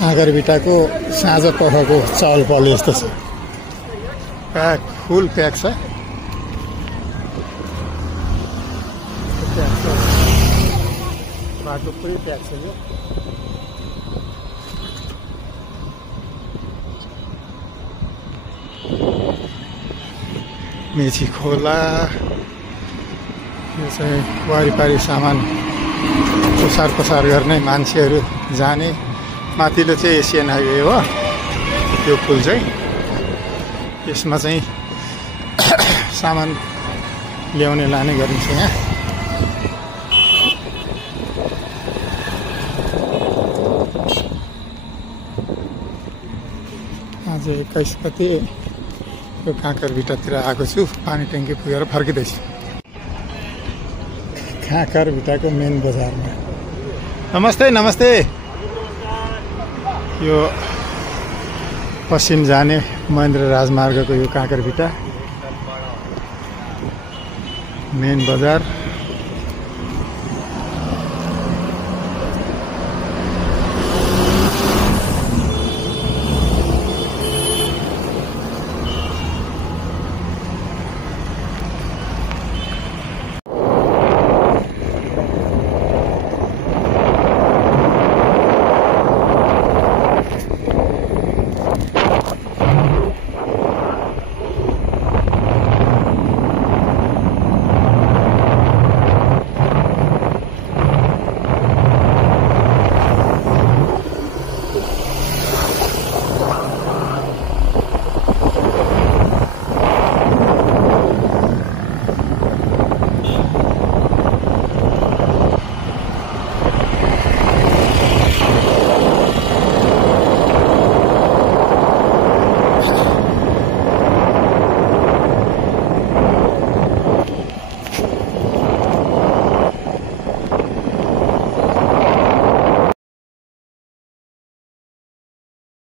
काँकरभिट्टाको साँझ पखको चहल पहल यस्तो छ। प्याक फुल प्याक छ। बाटो पुरै प्याक छ यो। मेची खोला यो चाहिँ वारिपारि सामान ओसार पसार गर्ने मान्छेहरू जाने। माथिल्लो चाहिँ एसियन हाइवे हो त्यो पुल चाहिँ। यसमा चाहिँ सामान ल्याउने लाने गरिन्छ। यहाँ आज 21 गते यो काँकरभिट्टातिर आएको छु। पानी ट्याङ्की पुगेर फर्किँदैछु। काँकरभिट्टाको मेन बजारमा। नमस्ते नमस्ते। यो पश्चिम जाने महेन्द्र राजमार्गको यो काँकरभिट्टा मेन बजार।